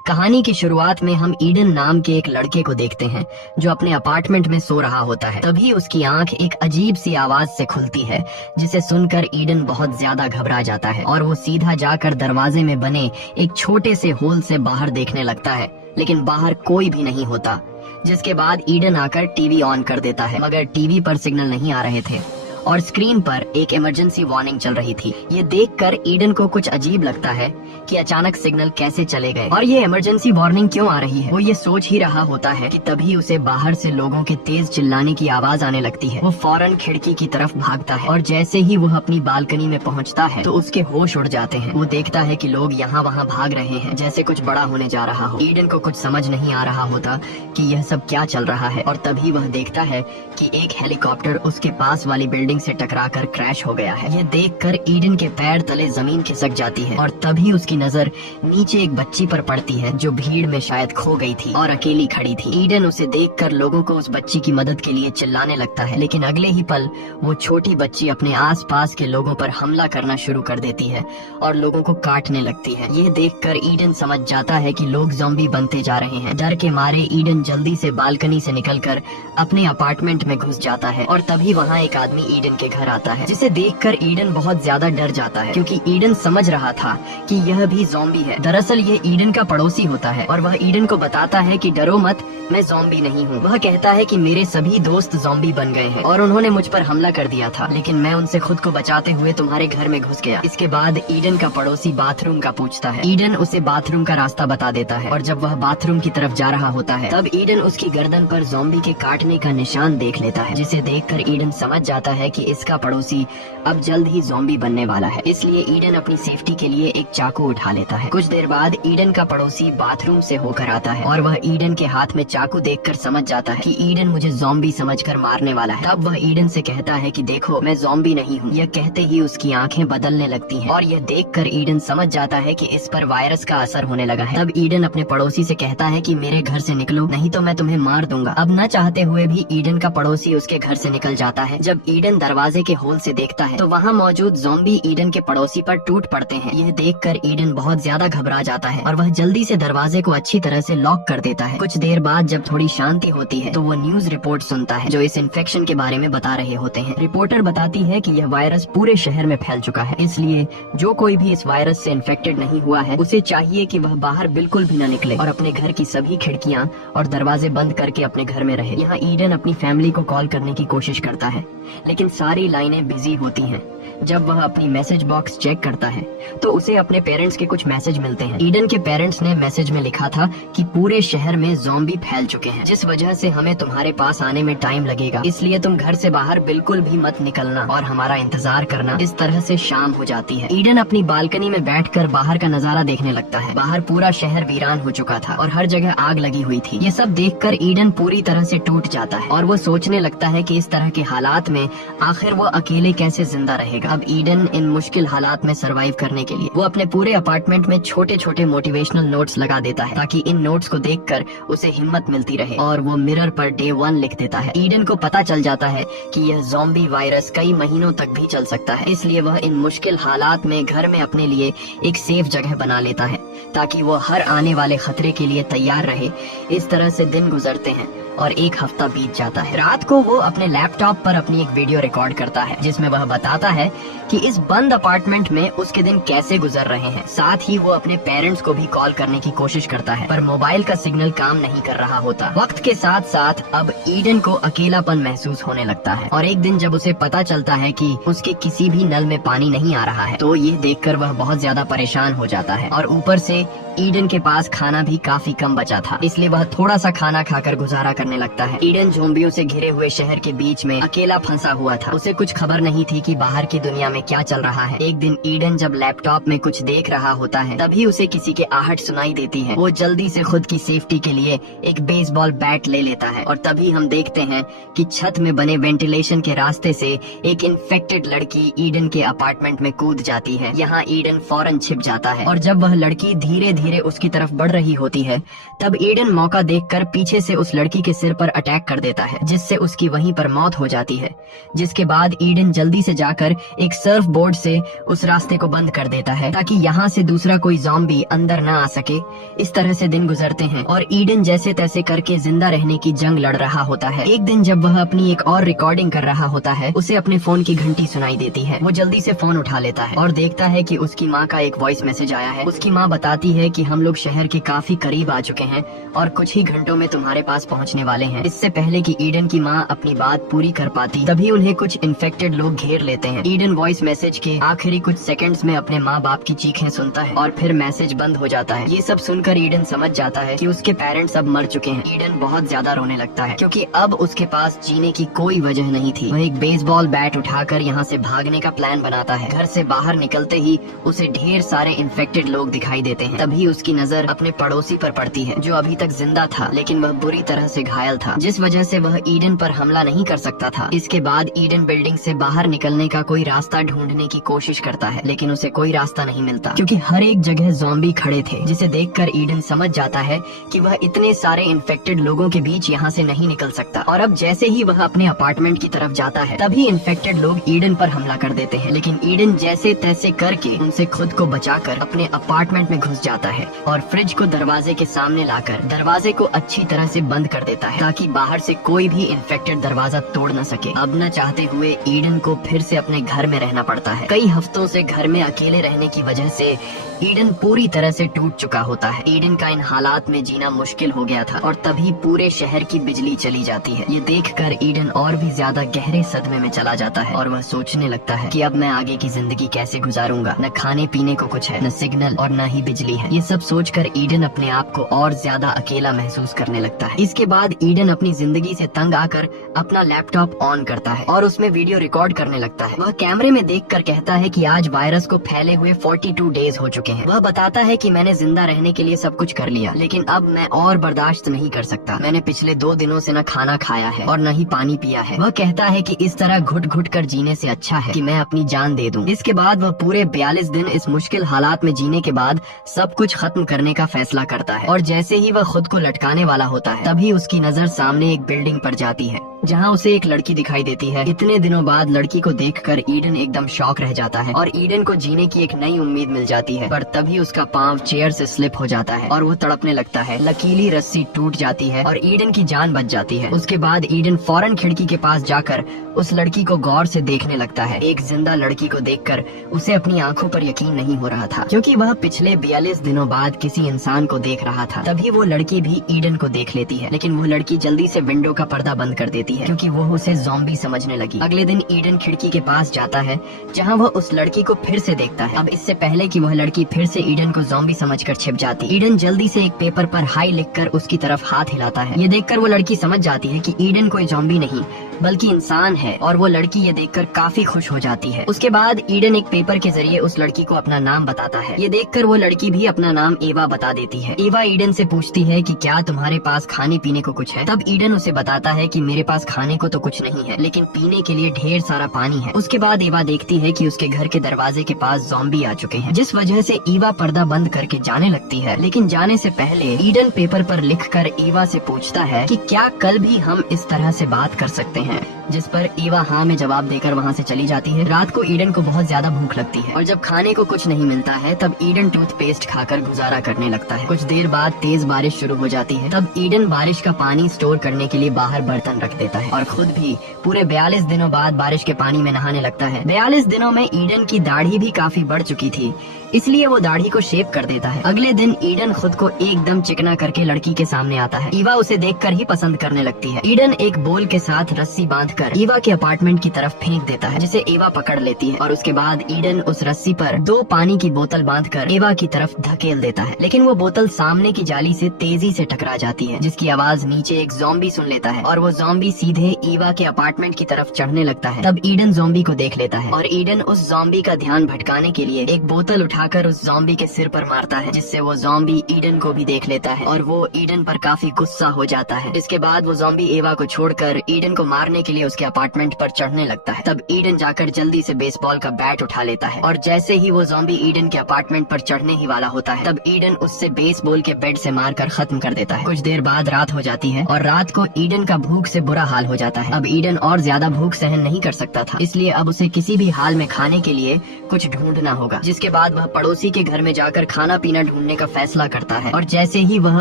कहानी की शुरुआत में हम ईडन नाम के एक लड़के को देखते हैं जो अपने अपार्टमेंट में सो रहा होता है। तभी उसकी आंख एक अजीब सी आवाज से खुलती है जिसे सुनकर ईडन बहुत ज्यादा घबरा जाता है और वो सीधा जाकर दरवाजे में बने एक छोटे से होल से बाहर देखने लगता है, लेकिन बाहर कोई भी नहीं होता। जिसके बाद ईडन आकर टीवी ऑन कर देता है, मगर टीवी पर सिग्नल नहीं आ रहे थे और स्क्रीन पर एक इमरजेंसी वार्निंग चल रही थी। ये देखकर ईडन को कुछ अजीब लगता है कि अचानक सिग्नल कैसे चले गए और ये इमरजेंसी वार्निंग क्यों आ रही है। वो ये सोच ही रहा होता है कि तभी उसे बाहर से लोगों के तेज चिल्लाने की आवाज आने लगती है। वो फौरन खिड़की की तरफ भागता है और जैसे ही वो अपनी बालकनी में पहुंचता है तो उसके होश उड़ जाते हैं। वो देखता है कि लोग यहाँ वहाँ भाग रहे हैं जैसे कुछ बड़ा होने जा रहा हो। ईडन को कुछ समझ नहीं आ रहा होता कि यह सब क्या चल रहा है और तभी वह देखता है कि एक हेलीकॉप्टर उसके पास वाली बिल्डिंग से टकराकर क्रैश हो गया है। यह देखकर ईडन के पैर तले जमीन खिसक जाती है और तभी उसकी नजर नीचे एक बच्ची पर पड़ती है जो भीड़ में शायद खो गई थी और अकेली खड़ी थी। ईडन उसे देखकर लोगों को उस बच्ची की मदद के लिए चिल्लाने लगता है, लेकिन अगले ही पल वो छोटी बच्ची अपने आसपास के लोगों पर हमला करना शुरू कर देती है और लोगों को काटने लगती है। ये देखकर ईडन समझ जाता है कि लोग ज़ॉम्बी बनते जा रहे हैं। डर के मारे ईडन जल्दी से बालकनी से निकलकर अपने अपार्टमेंट में घुस जाता है और तभी वहाँ एक आदमी ईडन के घर आता है, जिसे देखकर ईडन बहुत ज्यादा डर जाता है क्योंकि ईडन समझ रहा था कि यह भी ज़ॉम्बी है। दरअसल ये ईडन का पड़ोसी होता है और वह ईडन को बताता है कि डरो मत, मैं ज़ॉम्बी नहीं हूँ। वह कहता है कि मेरे सभी दोस्त ज़ॉम्बी बन गए हैं और उन्होंने मुझ पर हमला कर दिया था, लेकिन मैं उनसे खुद को बचाते हुए तुम्हारे घर में घुस गया। इसके बाद ईडन का पड़ोसी बाथरूम का पूछता है। ईडन उसे बाथरूम का रास्ता बता देता है और जब वह बाथरूम की तरफ जा रहा होता है तब ईडन उसकी गर्दन पर ज़ॉम्बी के काटने का निशान देख लेता है, जिसे देखकर ईडन समझ जाता है कि इसका पड़ोसी अब जल्द ही ज़ॉम्बी बनने वाला है। इसलिए ईडन अपनी सेफ्टी के लिए एक चाकू उठा लेता है। कुछ देर बाद ईडन का पड़ोसी बाथरूम से होकर आता है और वह ईडन के हाथ में चाकू देखकर समझ जाता है कि ईडन मुझे ज़ॉम्बी समझकर मारने वाला है। तब वह ईडन से कहता है कि देखो, मैं ज़ॉम्बी नहीं हूँ। यह कहते ही उसकी आंखें बदलने लगती हैं और यह देखकर ईडन समझ जाता है कि इस पर वायरस का असर होने लगा है। तब ईडन अपने पड़ोसी से कहता है कि मेरे घर से निकलो, नहीं तो मैं तुम्हें मार दूंगा। अब न चाहते हुए भी ईडन का पड़ोसी उसके घर से निकल जाता है। जब ईडन दरवाजे के होल से देखता है तो वहाँ मौजूद ज़ॉम्बी ईडन के पड़ोसी पर टूट पड़ते हैं। यह देखकर ईडन बहुत ज्यादा घबरा जाता है और वह जल्दी से दरवाजे को अच्छी तरह से लॉक कर देता है। कुछ देर बाद जब थोड़ी शांति होती है तो वो न्यूज रिपोर्ट सुनता है जो इस इन्फेक्शन के बारे में बता रहे होते हैं। रिपोर्टर बताती है कि यह वायरस पूरे शहर में फैल चुका है, इसलिए जो कोई भी इस वायरस से इन्फेक्टेड नहीं हुआ है उसे चाहिए कि वह बाहर बिल्कुल भी न निकले और अपने घर की सभी खिड़कियां और दरवाजे बंद करके अपने घर में रहे। यहाँ ईडन अपनी फैमिली को कॉल करने की कोशिश करता है, लेकिन सारी लाइनें बिजी होती हैं। जब वह अपनी मैसेज बॉक्स चेक करता है तो उसे अपने पेरेंट्स के कुछ मैसेज मिलते हैं। ईडन के पेरेंट्स ने मैसेज में लिखा था कि पूरे शहर में ज़ॉम्बी फैल चुके हैं, जिस वजह से हमें तुम्हारे पास आने में टाइम लगेगा, इसलिए तुम घर से बाहर बिल्कुल भी मत निकलना और हमारा इंतजार करना। इस तरह से शाम हो जाती है। ईडन अपनी बालकनी में बैठकर बाहर का नजारा देखने लगता है। बाहर पूरा शहर वीरान हो चुका था और हर जगह आग लगी हुई थी। ये सब देखकर ईडन पूरी तरह से टूट जाता है और वो सोचने लगता है कि इस तरह के हालात में आखिर वो अकेले कैसे जिंदा रहेगा। अब ईडन इन मुश्किल हालात में सरवाइव करने के लिए वो अपने पूरे अपार्टमेंट में छोटे छोटे मोटिवेशनल नोट्स लगा देता है ताकि इन नोट्स को देखकर उसे हिम्मत मिलती रहे और वो मिरर पर डे 1 लिख देता है। ईडन को पता चल जाता है कि यह ज़ॉम्बी वायरस कई महीनों तक भी चल सकता है, इसलिए वह इन मुश्किल हालात में घर में अपने लिए एक सेफ जगह बना लेता है ताकि वो हर आने वाले खतरे के लिए तैयार रहे। इस तरह से दिन गुजरते हैं और एक हफ्ता बीत जाता है। रात को वो अपने लैपटॉप पर अपनी एक वीडियो रिकॉर्ड करता है जिसमें वह बताता है कि इस बंद अपार्टमेंट में उसके दिन कैसे गुजर रहे हैं। साथ ही वो अपने पेरेंट्स को भी कॉल करने की कोशिश करता है पर मोबाइल का सिग्नल काम नहीं कर रहा होता। वक्त के साथ साथ अब ईडन को अकेलापन महसूस होने लगता है और एक दिन जब उसे पता चलता है कि उसके किसी भी नल में पानी नहीं आ रहा है तो ये देखकर वह बहुत ज्यादा परेशान हो जाता है और ऊपर से ईडन के पास खाना भी काफी कम बचा था, इसलिए वह थोड़ा सा खाना खाकर गुजारा करने लगता है। ईडन ज़ॉम्बियों से घिरे हुए शहर के बीच में अकेला फंसा हुआ था। उसे कुछ खबर नहीं थी कि बाहर की दुनिया में क्या चल रहा है। एक दिन ईडन जब लैपटॉप में कुछ देख रहा होता है तभी उसे किसी के आहट सुनाई देती है। वो जल्दी से खुद की सेफ्टी के लिए एक बेसबॉल बैट ले लेता है और तभी हम देखते हैं कि छत में बने वेंटिलेशन के रास्ते से एक इन्फेक्टेड लड़की ईडन के अपार्टमेंट में कूद जाती है। यहाँ ईडन फौरन छिप जाता है और जब वह लड़की धीरे धीरे उसकी तरफ बढ़ रही होती है तब ईडन मौका देखकर पीछे से उस लड़की के सिर पर अटैक कर देता है जिससे उसकी वहीं पर मौत हो जाती है। जिसके बाद ईडन जल्दी से जाकर एक सर्फ बोर्ड से उस रास्ते को बंद कर देता है ताकि यहाँ से दूसरा कोई ज़ॉम्बी अंदर न आ सके। इस तरह से दिन गुजरते हैं और ईडन जैसे तैसे करके जिंदा रहने की जंग लड़ रहा होता है। एक दिन जब वह अपनी एक और रिकॉर्डिंग कर रहा होता है, उसे अपने फोन की घंटी सुनाई देती है। वो जल्दी से फोन उठा लेता है और देखता है कि उसकी माँ का एक वॉइस मैसेज आया है। उसकी माँ बताती है कि हम लोग शहर के काफी करीब आ चुके हैं और कुछ ही घंटों में तुम्हारे पास पहुँचने वाले हैं। इससे पहले कि ईडन की माँ अपनी बात पूरी कर पाती, तभी उन्हें कुछ इन्फेक्टेड लोग घेर लेते हैं। ईडन वॉइस मैसेज के आखिरी कुछ सेकंड्स में अपने माँ बाप की चीखें सुनता है और फिर मैसेज बंद हो जाता है। ये सब सुनकर ईडन समझ जाता है कि उसके पेरेंट्स अब मर चुके हैं। ईडन बहुत ज्यादा रोने लगता है क्योंकि अब उसके पास जीने की कोई वजह नहीं थी। वह एक बेसबॉल बैट उठाकर यहाँ से भागने का प्लान बनाता है। घर से बाहर निकलते ही उसे ढेर सारे इन्फेक्टेड लोग दिखाई देते हैं। तभी उसकी नजर अपने पड़ोसी पर पड़ती है जो अभी तक जिंदा था, लेकिन वह बुरी तरह से घायल था, जिस वजह से वह ईडन पर हमला नहीं कर सकता था। इसके बाद ईडन बिल्डिंग से बाहर निकलने का कोई रास्ता ढूंढने की कोशिश करता है, लेकिन उसे कोई रास्ता नहीं मिलता क्योंकि हर एक जगह ज़ॉम्बी खड़े थे, जिसे देखकर ईडन समझ जाता है कि वह इतने सारे इन्फेक्टेड लोगों के बीच यहाँ से नहीं निकल सकता। और अब जैसे ही वह अपने अपार्टमेंट की तरफ जाता है, तभी इन्फेक्टेड लोग ईडन पर हमला कर देते हैं। लेकिन ईडन जैसे तैसे करके उनसे खुद को बचाकर अपने अपार्टमेंट में घुस जाता है और फ्रिज को दरवाजे के सामने लाकर दरवाजे को अच्छी तरह से बंद कर देता है ताकि बाहर से कोई भी इन्फेक्टेड दरवाजा तोड़ न सके। अब न चाहते हुए ईडन को फिर से अपने घर में रहना पड़ता है। कई हफ्तों से घर में अकेले रहने की वजह से ईडन पूरी तरह से टूट चुका होता है। ईडन का इन हालात में जीना मुश्किल हो गया था और तभी पूरे शहर की बिजली चली जाती है। ये देखकर ईडन और भी ज्यादा गहरे सदमे में चला जाता है और वह सोचने लगता है कि अब मैं आगे की जिंदगी कैसे गुजारूंगा। न खाने पीने को कुछ है, न सिग्नल और न ही बिजली है। ये सब सोचकर ईडन अपने आप को और ज्यादा अकेला महसूस करने लगता है। इसके बाद ईडन अपनी जिंदगी से तंग आकर अपना लैपटॉप ऑन करता है और उसमें वीडियो रिकॉर्ड करने लगता है। वह कैमरे में देखकर कहता है कि आज वायरस को फैले हुए 42 डेज हो चुके हैं। वह बताता है कि मैंने जिंदा रहने के लिए सब कुछ कर लिया, लेकिन अब मैं और बर्दाश्त नहीं कर सकता। मैंने पिछले 2 दिनों से न खाना खाया है और न ही पानी पिया है। वह कहता है कि इस तरह घुट घुट कर जीने से अच्छा है कि मैं अपनी जान दे दूं। इसके बाद वह पूरे 42 दिन इस मुश्किल हालात में जीने के बाद सब कुछ खत्म करने का फैसला करता है और जैसे ही वह खुद को लटकाने वाला होता है, तभी उसकी नजर सामने एक बिल्डिंग पर जाती है जहाँ उसे एक लड़की दिखाई देती है। इतने दिनों बाद लड़की को देखकर ईडन एकदम शॉक रह जाता है और ईडन को जीने की एक नई उम्मीद मिल जाती है। पर तभी उसका पांव चेयर से स्लिप हो जाता है और वो तड़पने लगता है। लकीली रस्सी टूट जाती है और ईडन की जान बच जाती है। उसके बाद ईडन फौरन खिड़की के पास जाकर उस लड़की को गौर से देखने लगता है। एक जिंदा लड़की को देखकर उसे अपनी आंखों पर यकीन नहीं हो रहा था क्योंकि वह पिछले 42 दिनों बाद किसी इंसान को देख रहा था। तभी वो लड़की भी ईडन को देख लेती है, लेकिन वो लड़की जल्दी से विंडो का पर्दा बंद कर देती है क्योंकि वो उसे ज़ॉम्बी समझने लगी। अगले दिन ईडन खिड़की के पास जाता है जहाँ वह उस लड़की को फिर से देखता है। अब इससे पहले कि वह लड़की फिर से ईडन को ज़ॉम्बी समझकर छिप जाती, ईडन जल्दी से एक पेपर पर हाई लिखकर उसकी तरफ हाथ हिलाता है। ये देखकर वो लड़की समझ जाती है कि ईडन कोई ज़ॉम्बी नहीं बल्कि इंसान है और वो लड़की ये देखकर काफी खुश हो जाती है। उसके बाद ईडन एक पेपर के जरिए उस लड़की को अपना नाम बताता है। ये देखकर वो लड़की भी अपना नाम एवा बता देती है। एवा ईडन से पूछती है कि क्या तुम्हारे पास खाने पीने को कुछ है। तब ईडन उसे बताता है कि मेरे पास खाने को तो कुछ नहीं है, लेकिन पीने के लिए ढेर सारा पानी है। उसके बाद एवा देखती है कि उसके घर के दरवाजे के पास ज़ॉम्बी आ चुके हैं, जिस वजह से ईवा पर्दा बंद करके जाने लगती है। लेकिन जाने से पहले ईडन पेपर पर लिखकर ईवा से पूछता है कि क्या कल भी हम इस तरह से बात कर सकते हैं, जिस पर ईवा हाँ में जवाब देकर वहाँ से चली जाती है। रात को ईडन को बहुत ज्यादा भूख लगती है और जब खाने को कुछ नहीं मिलता है तब ईडन टूथपेस्ट खाकर गुजारा करने लगता है। कुछ देर बाद तेज बारिश शुरू हो जाती है। तब ईडन बारिश का पानी स्टोर करने के लिए बाहर बर्तन रख देता है और खुद भी पूरे 42 दिनों बाद बारिश के पानी में नहाने लगता है। 42 दिनों में ईडन की दाढ़ी भी काफी बढ़ चुकी थी, इसलिए वो दाढ़ी को शेप कर देता है। अगले दिन ईडन खुद को एकदम चिकना करके लड़की के सामने आता है। ईवा उसे देखकर ही पसंद करने लगती है। ईडन एक बोल के साथ रस्सी बांधकर ईवा के अपार्टमेंट की तरफ फेंक देता है, जिसे ईवा पकड़ लेती है और उसके बाद ईडन उस रस्सी पर 2 पानी की बोतल बांधकर ईवा की तरफ धकेल देता है। लेकिन वो बोतल सामने की जाली से तेजी से टकरा जाती है, जिसकी आवाज नीचे एक ज़ॉम्बी सुन लेता है और वो ज़ॉम्बी सीधे ईवा के अपार्टमेंट की तरफ चढ़ने लगता है। तब ईडन ज़ॉम्बी को देख लेता है और ईडन उस ज़ॉम्बी का ध्यान भटकाने के लिए एक बोतल उठा उठाकर उस ज़ॉम्बी के सिर पर मारता है, जिससे वो ज़ॉम्बी ईडन को भी देख लेता है और वो ईडन पर काफी गुस्सा हो जाता है। इसके बाद वो ज़ॉम्बी एवा को छोड़कर ईडन को मारने के लिए उसके अपार्टमेंट पर चढ़ने लगता है। तब ईडन जाकर जल्दी से बेसबॉल का बैट उठा लेता है और जैसे ही वो ज़ॉम्बी ईडन के अपार्टमेंट पर चढ़ने ही वाला होता है, तब ईडन उससे बेसबॉल के बैट से मारकर खत्म कर देता है। कुछ देर बाद रात हो जाती है और रात को ईडन का भूख से बुरा हाल हो जाता है। अब ईडन और ज्यादा भूख सहन नहीं कर सकता था, इसलिए अब उसे किसी भी हाल में खाने के लिए कुछ ढूंढना होगा। जिसके बाद वह पड़ोसी के घर में जाकर खाना पीना ढूंढने का फैसला करता है और जैसे ही वह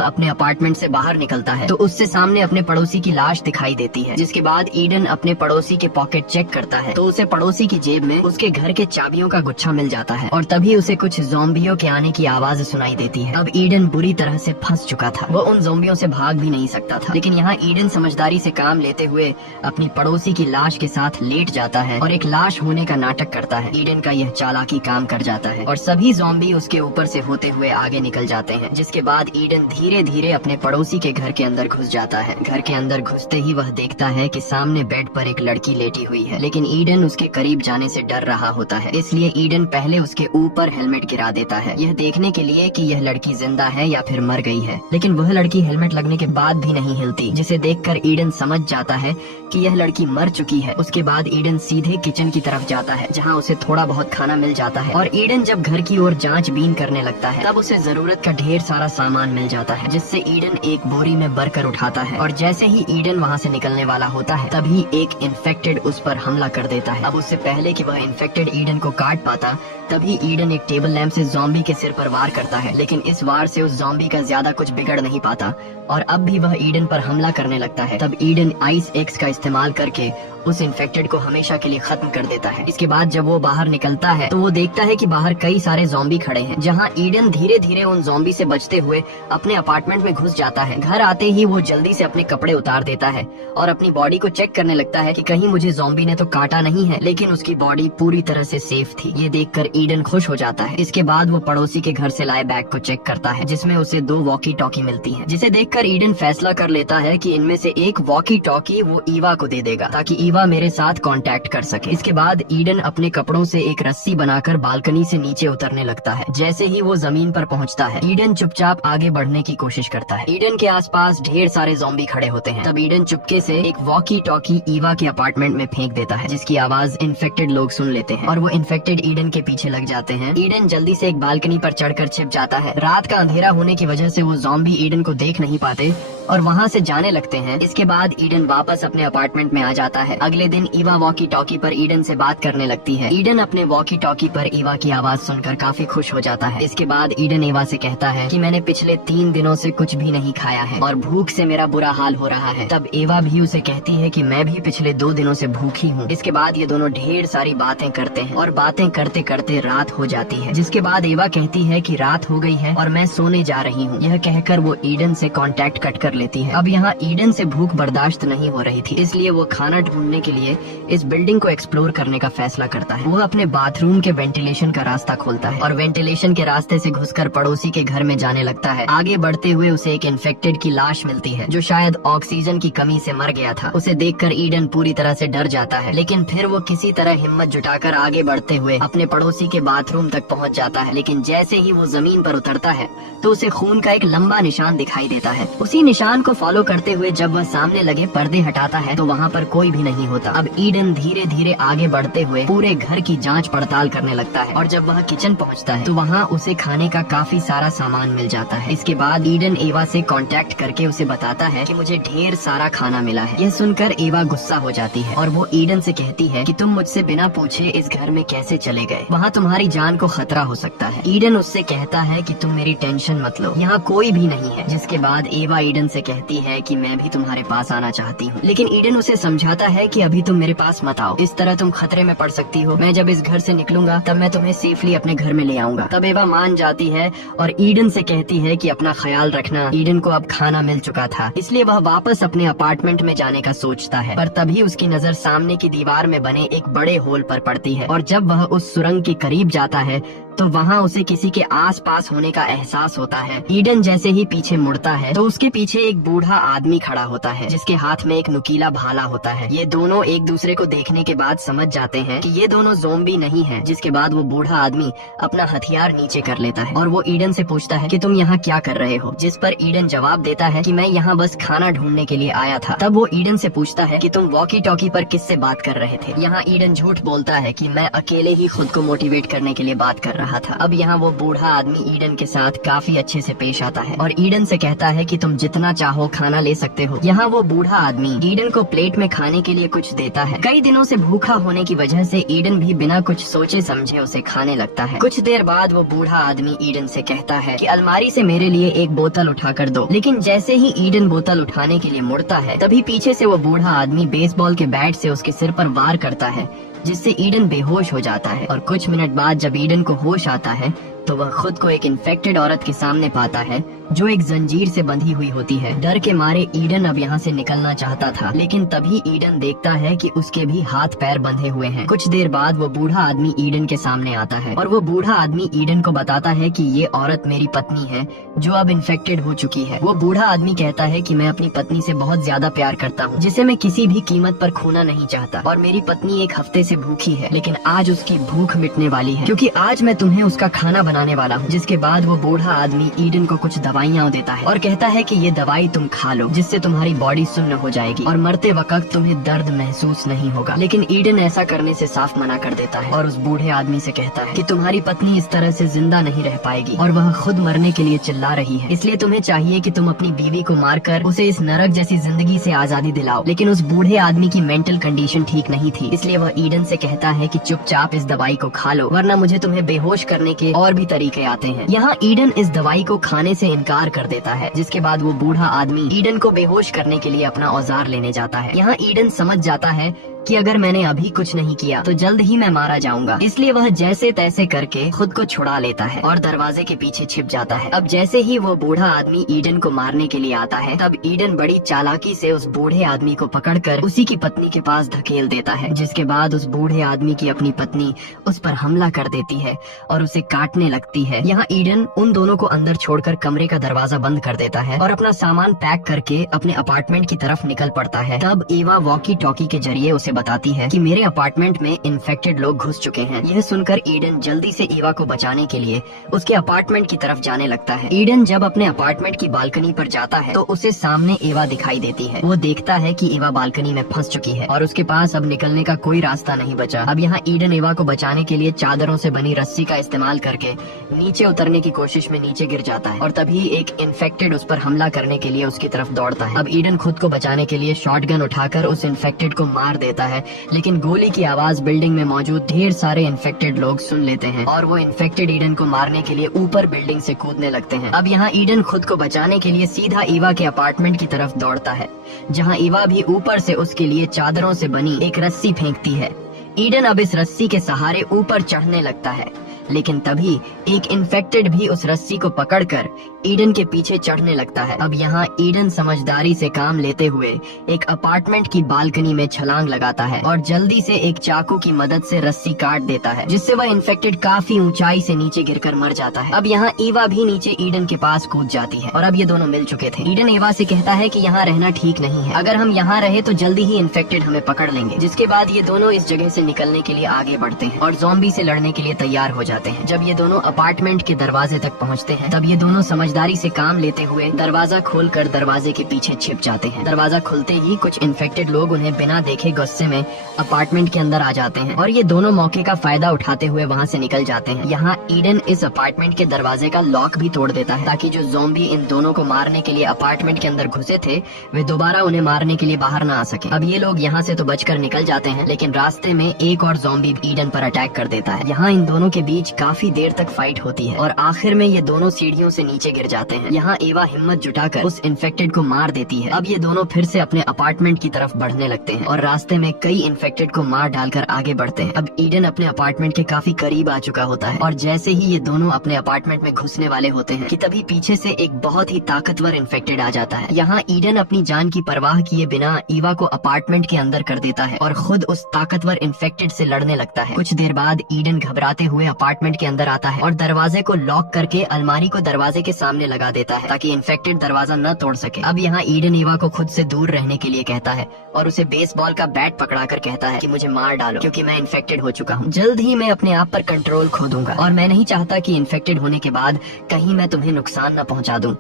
अपने अपार्टमेंट से बाहर निकलता है तो उससे सामने अपने पड़ोसी की लाश दिखाई देती है। जिसके बाद ईडन अपने पड़ोसी के पॉकेट चेक करता है तो उसे पड़ोसी की जेब में उसके घर के चाबियों का गुच्छा मिल जाता है और तभी उसे कुछ ज़ॉम्बियों के आने की आवाज सुनाई देती है। अब ईडन बुरी तरह से फंस चुका था, वो उन ज़ॉम्बियों से भाग भी नहीं सकता था। लेकिन यहाँ ईडन समझदारी से काम लेते हुए अपनी पड़ोसी की लाश के साथ लेट जाता है और एक लाश होने का नाटक करता है। ईडन का यह चालाकी काम कर जाता है और सभी ज़ॉम्बी उसके ऊपर से होते हुए आगे निकल जाते हैं। जिसके बाद ईडन धीरे धीरे अपने पड़ोसी के घर के अंदर घुस जाता है। घर के अंदर घुसते ही वह देखता है कि सामने बेड पर एक लड़की लेटी हुई है, लेकिन ईडन उसके करीब जाने से डर रहा होता है, इसलिए ईडन पहले उसके ऊपर हेलमेट गिरा देता है, यह देखने के लिए कि यह लड़की जिंदा है या फिर मर गई है। लेकिन वह लड़की हेलमेट लगने के बाद भी नहीं हिलती, जिसे देखकर ईडन समझ जाता है कि यह लड़की मर चुकी है। उसके बाद ईडन सीधे किचन की तरफ जाता है, जहाँ उसे थोड़ा बहुत खाना मिल जाता है और ईडन जब घर की ओर जांचबीन करने लगता है तब उसे जरूरत का ढेर सारा सामान मिल जाता है, जिससे ईडन एक बोरी में भरकर उठाता है और जैसे ही ईडन वहाँ से निकलने वाला होता है तभी एक इन्फेक्टेड उस पर हमला कर देता है। अब उससे पहले कि वह इन्फेक्टेड ईडन को काट पाता तभी ईडन एक टेबल लैंप से ज़ॉम्बी के सिर पर वार करता है, लेकिन इस वार से उस ज़ॉम्बी का ज्यादा कुछ बिगड़ नहीं पाता और अब भी वह ईडन पर हमला करने लगता है। तब ईडन आइस एक्स का इस्तेमाल करके उस इन्फेक्टेड को हमेशा के लिए खत्म कर देता है। इसके बाद जब वो बाहर निकलता है तो वो देखता है कि बाहर कई सारे ज़ॉम्बी खड़े हैं, जहां ईडन धीरे धीरे उन ज़ॉम्बी से बचते हुए अपने अपार्टमेंट में घुस जाता है। घर आते ही वो जल्दी से अपने कपड़े उतार देता है और अपनी बॉडी को चेक करने लगता है कि कहीं मुझे ज़ॉम्बी ने तो काटा नहीं है, लेकिन उसकी बॉडी पूरी तरह से सेफ थी। ये देखकर ईडन खुश हो जाता है। इसके बाद वो पड़ोसी के घर से लाए बैग को चेक करता है, जिसमें उसे 2 वॉकी टॉकी मिलती है, जिसे देखकर ईडन फैसला कर लेता है कि इनमें से एक वॉकी टॉकी वो ईवा को दे देगा ताकि ईवा मेरे साथ कांटेक्ट कर सके। इसके बाद ईडन अपने कपड़ों से एक रस्सी बनाकर बालकनी से नीचे उतरने लगता है। जैसे ही वो जमीन पर पहुंचता है ईडन चुपचाप आगे बढ़ने की कोशिश करता है। ईडन के आसपास ढेर सारे ज़ॉम्बी खड़े होते हैं। तब ईडन चुपके से एक वॉकी टॉकी ईवा के अपार्टमेंट में फेंक देता है, जिसकी आवाज इन्फेक्टेड लोग सुन लेते हैं और वो इन्फेक्टेड ईडन के पीछे लग जाते हैं। ईडन जल्दी से एक बालकनी पर चढ़कर छिप जाता है। रात का अंधेरा होने की वजह से वो ज़ॉम्बी ईडन को देख नहीं पाते और वहाँ से जाने लगते हैं। इसके बाद ईडन वापस अपने अपार्टमेंट में आ जाता है। अगले दिन ईवा वॉकी टॉकी पर ईडन से बात करने लगती है। ईडन अपने वॉकी टॉकी पर ईवा की आवाज सुनकर काफी खुश हो जाता है। इसके बाद ईडन ईवा से कहता है कि मैंने पिछले 3 दिनों से कुछ भी नहीं खाया है और भूख से मेरा बुरा हाल हो रहा है। तब ईवा भी उसे कहती है कि मैं भी पिछले 2 दिनों से भूखी हूँ। इसके बाद ये दोनों ढेर सारी बातें करते हैं और बातें करते करते रात हो जाती है। जिसके बाद ईवा कहती है कि रात हो गई है और मैं सोने जा रही हूँ। यह कहकर वो ईडन से कांटेक्ट कट कर लेती है। अब यहाँ ईडन से भूख बर्दाश्त नहीं हो रही थी, इसलिए वो खाना ढूंढने के लिए इस बिल्डिंग को एक्सप्लोर करने का फैसला करता है। वो अपने बाथरूम के वेंटिलेशन का रास्ता खोलता है और वेंटिलेशन के रास्ते से घुसकर पड़ोसी के घर में जाने लगता है। आगे बढ़ते हुए उसे एक इन्फेक्टेड की लाश मिलती है, जो शायद ऑक्सीजन की कमी से मर गया था। उसे देखकर ईडन पूरी तरह से डर जाता है, लेकिन फिर वो किसी तरह हिम्मत जुटाकर आगे बढ़ते हुए अपने पड़ोसी के बाथरूम तक पहुँच जाता है। लेकिन जैसे ही वो जमीन पर उतरता है तो उसे खून का एक लंबा निशान दिखाई देता है। उसी निशान को फॉलो करते हुए जब वह सामने लगे पर्दे हटाता है तो वहाँ पर कोई भी नहीं होता। अब ईडन धीरे धीरे आगे बढ़ते हुए पूरे घर की जांच पड़ताल करने लगता है और जब वह किचन पहुँचता है तो वहाँ उसे खाने का काफी सारा सामान मिल जाता है। इसके बाद ईडन एवा से कांटेक्ट करके उसे बताता है कि मुझे ढेर सारा खाना मिला है। यह सुनकर एवा गुस्सा हो जाती है और वो ईडन से कहती है कि तुम मुझसे बिना पूछे इस घर में कैसे चले गए, वहाँ तुम्हारी जान को खतरा हो सकता है। ईडन उससे कहता है कि तुम मेरी टेंशन मत लो, यहाँ कोई भी नहीं है। जिसके बाद एवा ईडन से कहती है कि मैं भी तुम्हारे पास आना चाहती हूँ, लेकिन ईडन उसे समझाता है कि अभी तुम मेरे पास मत आओ, इस तरह तुम खतरे में पड़ सकती हो। मैं जब इस घर से निकलूंगा तब मैं तुम्हें सेफली अपने घर में ले आऊंगा। तब एवा मान जाती है और ईडन से कहती है कि अपना ख्याल रखना। ईडन को अब खाना मिल चुका था, इसलिए वह वापस अपने अपार्टमेंट में जाने का सोचता है, पर तभी उसकी नजर सामने की दीवार में बने एक बड़े होल पर पड़ती है और जब वह उस सुरंग के करीब जाता है तो वहाँ उसे किसी के आस पास होने का एहसास होता है। ईडन जैसे ही पीछे मुड़ता है तो उसके पीछे एक बूढ़ा आदमी खड़ा होता है जिसके हाथ में एक नुकीला भाला होता है। ये दोनों एक दूसरे को देखने के बाद समझ जाते हैं कि ये दोनों ज़ॉम्बी नहीं हैं। जिसके बाद वो बूढ़ा आदमी अपना हथियार नीचे कर लेता है और वो ईडन से पूछता है कि तुम यहाँ क्या कर रहे हो, जिस पर ईडन जवाब देता है कि मैं यहाँ बस खाना ढूंढने के लिए आया था। तब वो ईडन से पूछता है कि तुम वॉकी टॉकी पर किससे बात कर रहे थे। यहाँ ईडन झूठ बोलता है कि मैं अकेले ही खुद को मोटिवेट करने के लिए बात कर रहा था। अब यहाँ वो बूढ़ा आदमी ईडन के साथ काफी अच्छे से पेश आता है और ईडन से कहता है कि तुम जितना चाहो खाना ले सकते हो। यहाँ वो बूढ़ा आदमी ईडन को प्लेट में खाने के लिए कुछ देता है। कई दिनों से भूखा होने की वजह से ईडन भी बिना कुछ सोचे समझे उसे खाने लगता है। कुछ देर बाद वो बूढ़ा आदमी ईडन से कहता है कि अलमारी से मेरे लिए एक बोतल उठा कर दो। लेकिन जैसे ही ईडन बोतल उठाने के लिए मुड़ता है तभी पीछे से वो बूढ़ा आदमी बेसबॉल के बैट से उसके सिर पर वार करता है, जिससे ईडन बेहोश हो जाता है। और कुछ मिनट बाद जब ईडन को होश आता है तो वह खुद को एक इन्फेक्टेड औरत के सामने पाता है जो एक जंजीर से बंधी हुई होती है। डर के मारे ईडन अब यहाँ से निकलना चाहता था, लेकिन तभी ईडन देखता है कि उसके भी हाथ पैर बंधे हुए हैं। कुछ देर बाद वो बूढ़ा आदमी ईडन के सामने आता है और वो बूढ़ा आदमी ईडन को बताता है कि ये औरत मेरी पत्नी है जो अब इन्फेक्टेड हो चुकी है। वो बूढ़ा आदमी कहता है कि मैं अपनी पत्नी से बहुत ज्यादा प्यार करता हूँ, जिसे मैं किसी भी कीमत पर खोना नहीं चाहता, और मेरी पत्नी एक हफ्ते से भूखी है, लेकिन आज उसकी भूख मिटने वाली है क्योंकि आज मैं तुम्हें उसका खाना बनाने वाला हूँ। जिसके बाद वो बूढ़ा आदमी ईडन को कुछ दवाइयाँ देता है और कहता है कि ये दवाई तुम खा लो, जिससे तुम्हारी बॉडी सुन्न हो जाएगी और मरते वक्त तुम्हें दर्द महसूस नहीं होगा। लेकिन ईडन ऐसा करने से साफ मना कर देता है और उस बूढ़े आदमी से कहता है कि तुम्हारी पत्नी इस तरह से जिंदा नहीं रह पाएगी और वह खुद मरने के लिए चिल्ला रही है, इसलिए तुम्हें चाहिए कि तुम अपनी बीवी को मारकर उसे इस नरक जैसी जिंदगी से आजादी दिलाओ। लेकिन उस बूढ़े आदमी की मेंटल कंडीशन ठीक नहीं थी, इसलिए वह ईडन से कहता है कि चुपचाप इस दवाई को खा लो, वरना मुझे तुम्हें बेहोश करने के और भी तरीके आते हैं। यहाँ ईडन इस दवाई को खाने से इनकार कर देता है, जिसके बाद वो बूढ़ा आदमी ईडन को बेहोश करने के लिए अपना औजार लेने जाता है। यहाँ ईडन समझ जाता है कि अगर मैंने अभी कुछ नहीं किया तो जल्द ही मैं मारा जाऊंगा, इसलिए वह जैसे तैसे करके खुद को छुड़ा लेता है और दरवाजे के पीछे छिप जाता है। अब जैसे ही वो बूढ़ा आदमी ईडन को मारने के लिए आता है तब ईडन बड़ी चालाकी से उस बूढ़े आदमी को पकड़कर उसी की पत्नी के पास धकेल देता है, जिसके बाद उस बूढ़े आदमी की अपनी पत्नी उस पर हमला कर देती है और उसे काटने लगती है। यहाँ ईडन उन दोनों को अंदर छोड़कर कमरे का दरवाजा बंद कर देता है और अपना सामान पैक करके अपने अपार्टमेंट की तरफ निकल पड़ता है। तब एवा वॉकी टॉकी के जरिए उसे बताती है कि मेरे अपार्टमेंट में इन्फेक्टेड लोग घुस चुके हैं। यह सुनकर ईडन जल्दी से एवा को बचाने के लिए उसके अपार्टमेंट की तरफ जाने लगता है। ईडन जब अपने अपार्टमेंट की बालकनी पर जाता है तो उसे सामने एवा दिखाई देती है। वो देखता है कि एवा बालकनी में फंस चुकी है और उसके पास अब निकलने का कोई रास्ता नहीं बचा। अब यहाँ ईडन एवा को बचाने के लिए चादरों से बनी रस्सी का इस्तेमाल करके नीचे उतरने की कोशिश में नीचे गिर जाता है और तभी एक इन्फेक्टेड उस पर हमला करने के लिए उसकी तरफ दौड़ता है। अब ईडन खुद को बचाने के लिए शॉटगन उठाकर उस इन्फेक्टेड को मार देता है, लेकिन गोली की आवाज बिल्डिंग में मौजूद ढेर सारे इन्फेक्टेड लोग सुन लेते हैं और वो इन्फेक्टेड ईडन को मारने के लिए ऊपर बिल्डिंग से कूदने लगते हैं। अब यहाँ ईडन खुद को बचाने के लिए सीधा ईवा के अपार्टमेंट की तरफ दौड़ता है, जहाँ ईवा भी ऊपर से उसके लिए चादरों से बनी एक रस्सी फेंकती है। ईडन अब इस रस्सी के सहारे ऊपर चढ़ने लगता है, लेकिन तभी एक इन्फेक्टेड भी उस रस्सी को पकड़कर ईडन के पीछे चढ़ने लगता है। अब यहाँ ईडन समझदारी से काम लेते हुए एक अपार्टमेंट की बालकनी में छलांग लगाता है और जल्दी से एक चाकू की मदद से रस्सी काट देता है, जिससे वह इन्फेक्टेड काफी ऊंचाई से नीचे गिरकर मर जाता है। अब यहाँ ईवा भी नीचे ईडन के पास कूद जाती है और अब ये दोनों मिल चुके थे। ईडन ईवा से कहता है कि यहाँ रहना ठीक नहीं है, अगर हम यहाँ रहे तो जल्दी ही इन्फेक्टेड हमें पकड़ लेंगे। जिसके बाद ये दोनों इस जगह से निकलने के लिए आगे बढ़ते हैं और ज़ॉम्बी से लड़ने के लिए तैयार हो जाते हैं। जब ये दोनों अपार्टमेंट के दरवाजे तक पहुँचते हैं तब ये दोनों समझदारी से काम लेते हुए दरवाजा खोलकर दरवाजे के पीछे छिप जाते हैं। दरवाजा खुलते ही कुछ इन्फेक्टेड लोग उन्हें बिना देखे गुस्से में अपार्टमेंट के अंदर आ जाते हैं और ये दोनों मौके का फायदा उठाते हुए वहाँ से निकल जाते हैं। यहाँ ईडन इस अपार्टमेंट के दरवाजे का लॉक भी तोड़ देता है ताकि जो ज़ॉम्बी इन दोनों को मारने के लिए अपार्टमेंट के अंदर घुसे थे वे दोबारा उन्हें मारने के लिए बाहर न आ सके। अब ये लोग यहाँ से तो बचकर निकल जाते हैं, लेकिन रास्ते में एक और ज़ॉम्बी ईडन पर अटैक कर देता है। यहाँ इन दोनों के बीच काफी देर तक फाइट होती है और आखिर में ये दोनों सीढ़ियों से नीचे गिर जाते हैं। यहाँ एवा हिम्मत जुटाकर उस इन्फेक्टेड को मार देती है। अब ये दोनों फिर से अपने अपार्टमेंट की तरफ बढ़ने लगते हैं और रास्ते में कई इन्फेक्टेड को मार डालकर आगे बढ़ते हैं। अब ईडन अपने अपार्टमेंट के काफी करीब आ चुका होता है और जैसे ही ये दोनों अपने अपार्टमेंट में घुसने वाले होते हैं कि तभी पीछे से एक बहुत ही ताकतवर इन्फेक्टेड आ जाता है। यहाँ ईडन अपनी जान की परवाह किए बिना ईवा को अपार्टमेंट के अंदर कर देता है और खुद उस ताकतवर इन्फेक्टेड से लड़ने लगता है। कुछ देर बाद ईडन घबराते हुए अपार्टमेंट अपार्टमेंट के अंदर आता है और दरवाजे को लॉक करके अलमारी को दरवाजे के सामने लगा देता है ताकि इन्फेक्टेड दरवाजा न तोड़ सके। अब यहाँ ईडन एवा को खुद से दूर रहने के लिए कहता है और उसे बेसबॉल का बैट पकड़ाकर कहता है कि मुझे मार डालो क्योंकि मैं इन्फेक्टेड हो चुका हूँ। जल्द ही मैं अपने आप पर कंट्रोल खो दूंगा और मैं नहीं चाहता कि इन्फेक्टेड होने के बाद कहीं मैं तुम्हें नुकसान न पहुँचा दूं,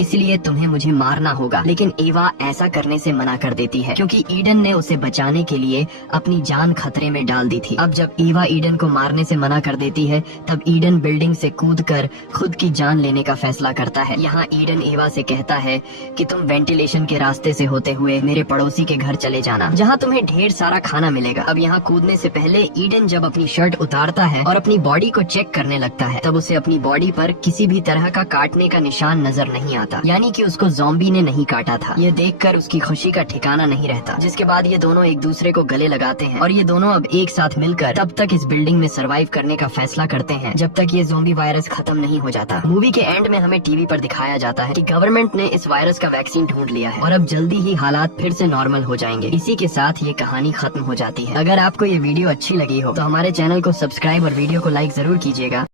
इसलिए तुम्हें मुझे मारना होगा। लेकिन एवा ऐसा करने से मना कर देती है क्योंकि ईडन ने उसे बचाने के लिए अपनी जान खतरे में डाल दी थी। अब जब एवा ईडन को मारने से मना कर देती है तब ईडन बिल्डिंग से कूदकर खुद की जान लेने का फैसला करता है। यहाँ ईडन एवा से कहता है कि तुम वेंटिलेशन के रास्ते से होते हुए मेरे पड़ोसी के घर चले जाना जहाँ तुम्हें ढेर सारा खाना मिलेगा। अब यहाँ कूदने से पहले ईडन जब अपनी शर्ट उतारता है और अपनी बॉडी को चेक करने लगता है तब उसे अपनी बॉडी पर किसी भी तरह का काटने का निशान नजर नहीं आता, यानी कि उसको ज़ॉम्बी ने नहीं काटा था। ये देखकर उसकी खुशी का ठिकाना नहीं रहता। जिसके बाद ये दोनों एक दूसरे को गले लगाते हैं और ये दोनों अब एक साथ मिलकर तब तक इस बिल्डिंग में सरवाइव करने का फैसला करते हैं जब तक ये ज़ॉम्बी वायरस खत्म नहीं हो जाता। मूवी के एंड में हमें टीवी पर दिखाया जाता है कि गवर्नमेंट ने इस वायरस का वैक्सीन ढूंढ लिया है और अब जल्दी ही हालात फिर से नॉर्मल हो जाएंगे। इसी के साथ ये कहानी खत्म हो जाती है। अगर आपको ये वीडियो अच्छी लगी हो तो हमारे चैनल को सब्सक्राइब और वीडियो को लाइक जरूर कीजिएगा।